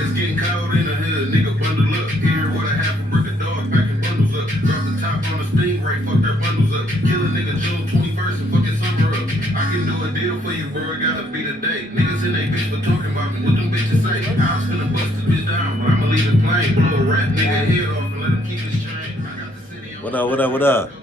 It's getting cold in the hood, nigga, bundle up. Here, what I have for brick a dog, packing bundles up. Drop the top on the speed brake, fuck their bundles up. Kill a nigga June 21st and fucking summer up. I can do a deal for you, bro, it gotta be the date. Niggas in they bitch for talking about me, what them bitches say? I was finna bust this bitch down, but I'ma leave it plain. Blow a rat nigga head off and let him keep his chain. I got the city on. What up, what up, what up?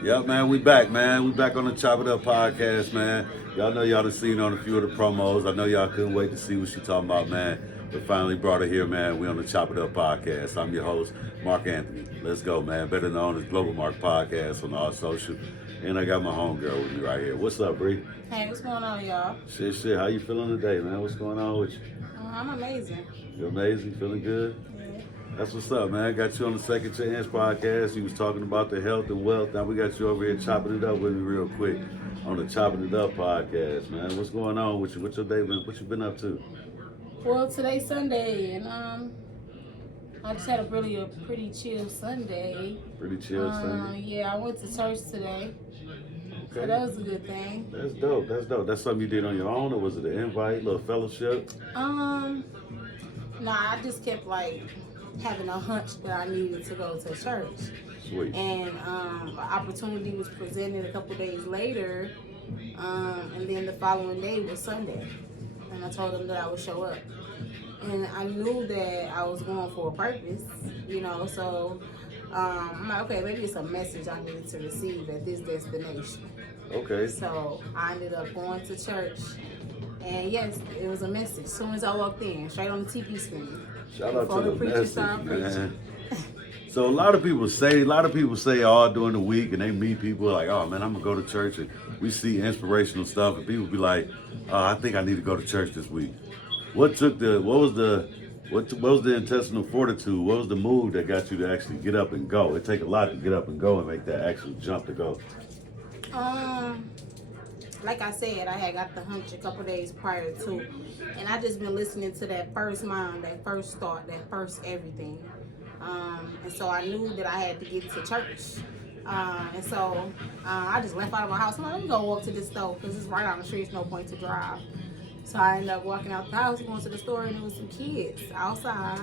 Yep, man, we back, man. We back on the Chop It Up podcast, man. Y'all know y'all done seen on a few of the promos. I know y'all couldn't wait to see what she talking about, man. But finally brought her here, man. We on the Chop It Up podcast. I'm your host, Mark Anthony. Let's go, man. Better known as Global Mark Podcast on all social. And I got my homegirl with me right here. What's up, Bree? Hey, what's going on, y'all? Shit. How you feeling today, man? What's going on with you? I'm amazing. You amazing? Feeling good? Yeah. That's what's up, man. Got you on the Second Chance podcast. You was talking about the health and wealth. Now we got you over here chopping it up with me real quick on the Chopping It Up podcast, man. What's going on with you? What's your day been? What you been up to? Well, today's Sunday, and I just had a pretty chill Sunday. Pretty chill Sunday. Yeah, I went to church today, so Okay. that was a good thing. That's dope. That's something you did on your own, or was it an invite, little fellowship? Nah, I just kept like having a hunch that I needed to go to church. Sweet. And an opportunity was presented a couple days later, and then the following day was Sunday, and I told them that I would show up, and I knew that I was going for a purpose, so I'm like, okay, maybe it's a message I needed to receive at this destination. Okay. So I ended up going to church, and yes, it was a message. As soon as I walked in, straight on the TV screen. Shout out Before to the the preacher message, started man. preaching. So a lot of people say all during the week, and they meet people like, oh man, I'm gonna go to church, and we see inspirational stuff, and people be like, I think I need to go to church this week. What was the intestinal fortitude? What was the move that got you to actually get up and go? It take a lot to get up and go and make that actual jump to go. Like I said, I had got the hunch a couple days prior to, and I just been listening to that first mind, that first thought, that first everything. And so I knew that I had to get to church. And so I just left out of my house. I'm like, let me go walk to this store because it's right on the street. There's no point to drive. So I ended up walking out the house, going to the store, and there was some kids outside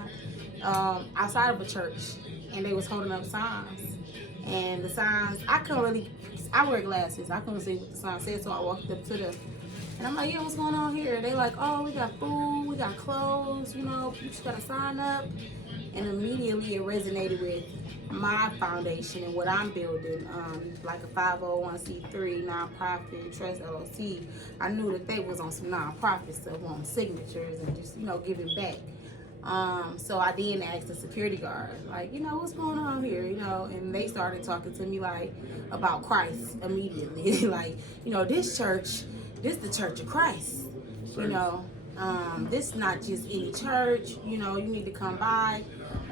of a church, and they was holding up signs. And the signs, I wear glasses. I couldn't see what the sign said, so I walked up to them. And I'm like, yeah, what's going on here? They like, oh, we got food, we got clothes, you just got to sign up. And immediately it resonated with my foundation and what I'm building, like a 501c3 nonprofit trust LLC. I knew that they was on some nonprofit stuff, on signatures and just, giving back. So I then asked the security guard, like, what's going on here, and they started talking to me like about Christ immediately. Like, this church, this the Church of Christ, this not just any church, you need to come by.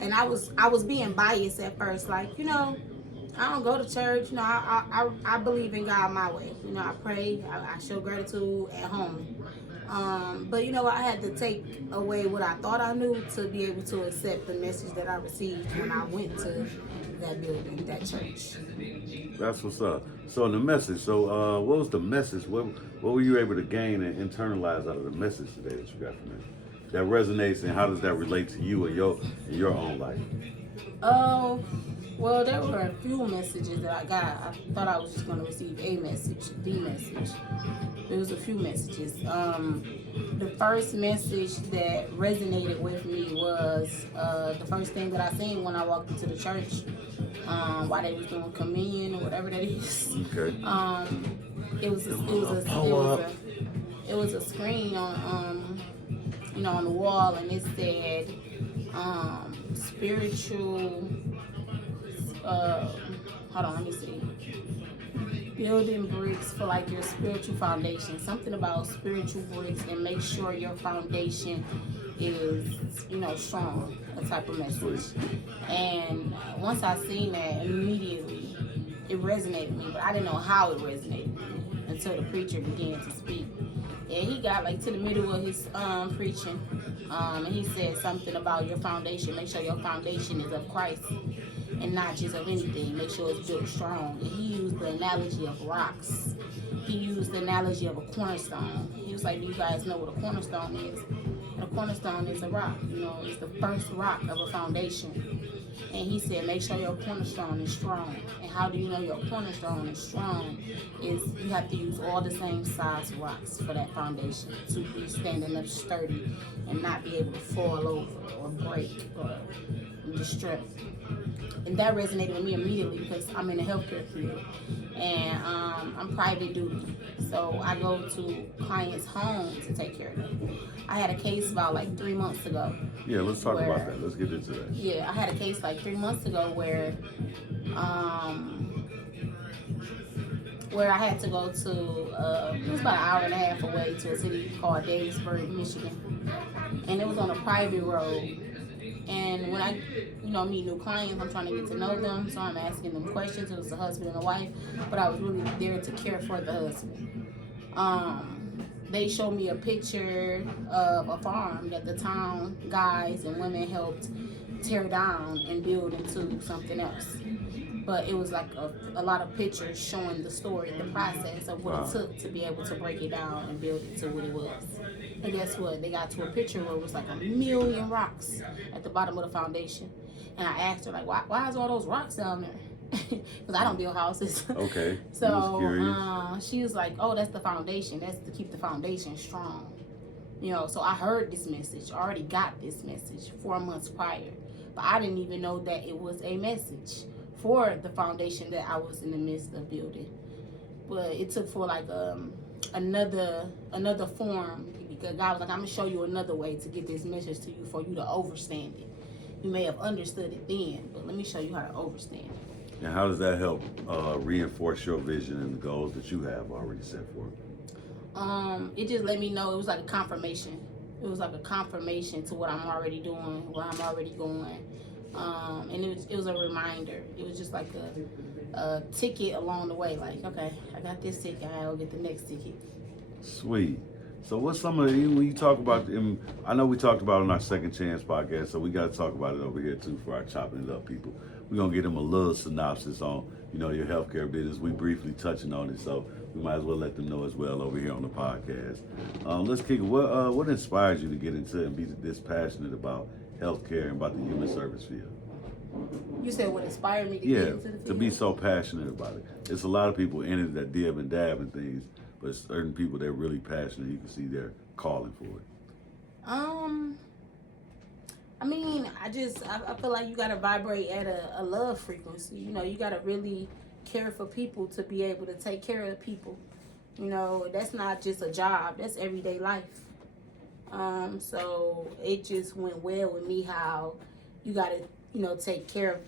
And I was being biased at first, like, I don't go to church, I believe in God my way. I pray, I show gratitude at home. But I had to take away what I thought I knew to be able to accept the message that I received when I went to that building, that church. That's what's up. So the message. What was the message? What were you able to gain and internalize out of the message today that you got from it? That resonates, and how does that relate to you and your own life? Well, there were a few messages that I got. I thought I was just going to receive the message. There was a few messages. The first message that resonated with me was the first thing that I seen when I walked into the church, while they was doing communion or whatever that is. Okay. It was a screen on on the wall, and it said spiritual. Hold on, let me see. Building bricks for like your spiritual foundation. Something about spiritual bricks, and make sure your foundation is, strong. A type of message. And once I seen that, immediately it resonated with me, but I didn't know how it resonated with me until the preacher began to speak. And he got like to the middle of his preaching, and he said something about your foundation. Make sure your foundation is of Christ and not just of anything. Make sure it's built strong. And he used the analogy of rocks. He used the analogy of a cornerstone. He was like, do you guys know what a cornerstone is? And a cornerstone is a rock. You know, it's the first rock of a foundation. And he said, make sure your cornerstone is strong. And how do you know your cornerstone is strong? Is you have to use all the same size rocks for that foundation to be standing up sturdy and not be able to fall over or break or destroy. And that resonated with me immediately because I'm in the healthcare field and I'm private duty. So I go to clients' homes to take care of them. I had a case about like 3 months ago. Yeah, let's talk about that. Let's get into that. Yeah, I had a case like 3 months ago where I had to go to, it was about an hour and a half away to a city called Davisburg, Michigan. And it was on a private road. And when I, meet new clients, I'm trying to get to know them, so I'm asking them questions. It was a husband and a wife, but I was really there to care for the husband. They showed me a picture of a farm that the town guys and women helped tear down and build into something else. But it was like a lot of pictures showing the story, the process of what it took to be able to break it down and build it to what it was. And guess what? They got to a picture where it was like 1,000,000 rocks at the bottom of the foundation. And I asked her, like, why is all those rocks down there? Because I don't build houses. Okay. So she was like, oh, that's the foundation. That's to keep the foundation strong. So I heard this message. I already got this message 4 months prior. But I didn't even know that it was a message for the foundation that I was in the midst of building. But it took for like another form, because God was like, I'm gonna show you another way to get this message to you for you to understand it. You may have understood it then, but let me show you how to understand it. And how does that help reinforce your vision and the goals that you have already set forth? It just let me know. It was like a confirmation. It was like a confirmation to what I'm already doing, where I'm already going. And it was a reminder. It was just like a ticket along the way. Like, okay, I got this ticket, I'll get the next ticket. Sweet. So what's some of the, when you talk about them, I know we talked about it on our Second Chance podcast, so we got to talk about it over here too for our Chopping It Up people. We're going to get them a little synopsis on, your healthcare business. We briefly touching on it, so we might as well let them know as well over here on the podcast. Let's kick it. What inspired you to get into and be this passionate about healthcare and about the human service field? You said what inspired me to get into the field? To be so passionate about it. It's a lot of people in it that dib and dab and things, but certain people that are really passionate, you can see they're calling for it. I feel like you gotta vibrate at a love frequency. You gotta really care for people to be able to take care of people. That's not just a job, that's everyday life. So it just went well with me how you gotta, take care of,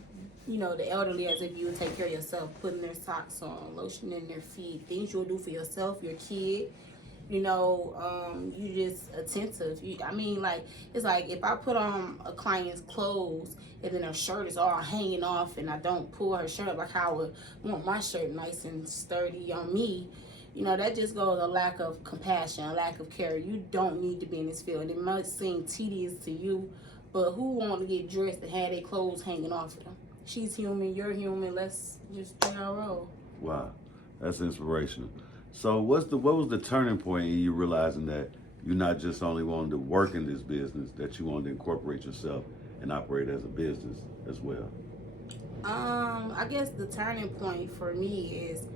the elderly as if you would take care of yourself, putting their socks on, lotioning their feet, things you'll do for yourself, your kid. You just attentive. It's like if I put on a client's clothes and then her shirt is all hanging off and I don't pull her shirt up like how I would want my shirt nice and sturdy on me, that just goes a lack of compassion, a lack of care. You don't need to be in this field. It might seem tedious to you, but who want to get dressed and have their clothes hanging off of them? She's human, you're human, let's just play our role. Wow, that's inspirational. So what was the turning point in you realizing that you're not just only wanting to work in this business, that you wanted to incorporate yourself and operate as a business as well? I guess the turning point for me is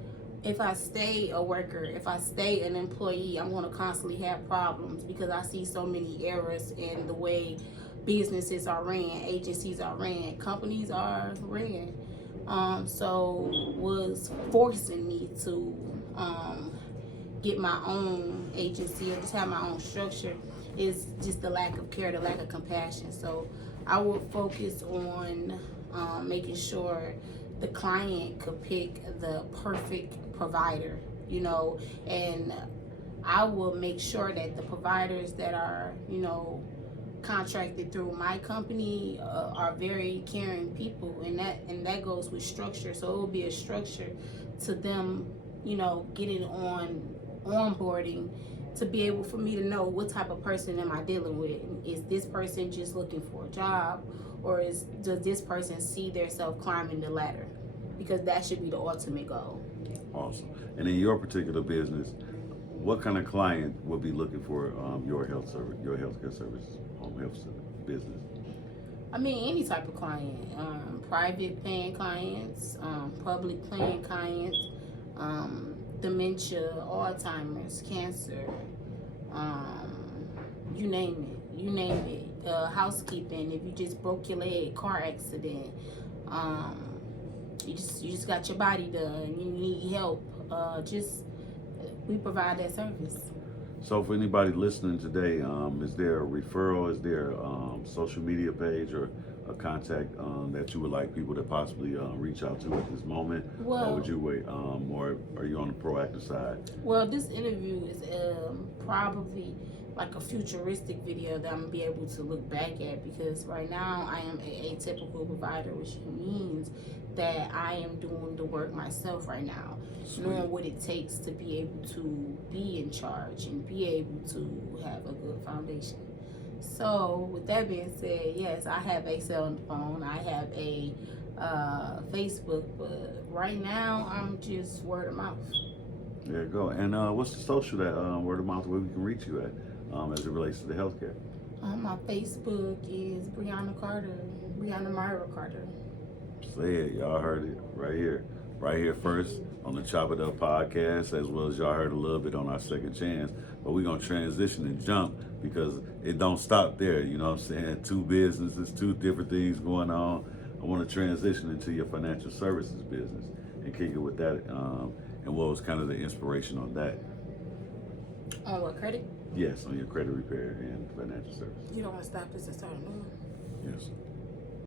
if I stay a worker, if I stay an employee, I'm going to constantly have problems because I see so many errors in the way businesses are ran, agencies are ran, companies are ran. So was forcing me to get my own agency or just have my own structure is just the lack of care, the lack of compassion. So I would focus on making sure the client could pick the perfect provider, and I will make sure that the providers that are, contracted through my company are very caring people, and that goes with structure. So it will be a structure to them, getting onboarding to be able for me to know what type of person am I dealing with. Is this person just looking for a job, or does this person see themselves climbing the ladder? Because that should be the ultimate goal. Awesome. And in your particular business, what kind of client will be looking for your health service, your healthcare service, home health business? I mean, any type of client, private paying clients, public paying clients, dementia, Alzheimer's, cancer, you name it. Housekeeping, if you just broke your leg, car accident, you just got your body done, you need help, we provide that service. So for anybody listening today, is there a referral? Is there social media page or a contact that you would like people to possibly reach out to at this moment? Well, or would you wait, or are you on the proactive side? Well, this interview is probably like a futuristic video that I'm gonna be able to look back at, because right now I am a atypical provider, which means that I am doing the work myself right now. Sweet. Knowing what it takes to be able to be in charge and be able to have a good foundation. So with that being said, yes, I have a cell phone, I have a Facebook, but right now I'm just word of mouth. There you go. And what's the social that word of mouth where we can reach you at as it relates to the healthcare? My Facebook is Brianna Myra Carter. Say it, y'all heard it right here first on the Chop It Up podcast, as well as y'all heard a little bit on our second chance. But we're gonna transition and jump because it don't stop there. You know what I'm saying? Two businesses, two different things going on. I want to transition into your financial services business and kick it with that. And what was kind of the inspiration on that? On what, credit? Yes, on your credit repair and financial services. You don't want to stop this and start a new one? Yes.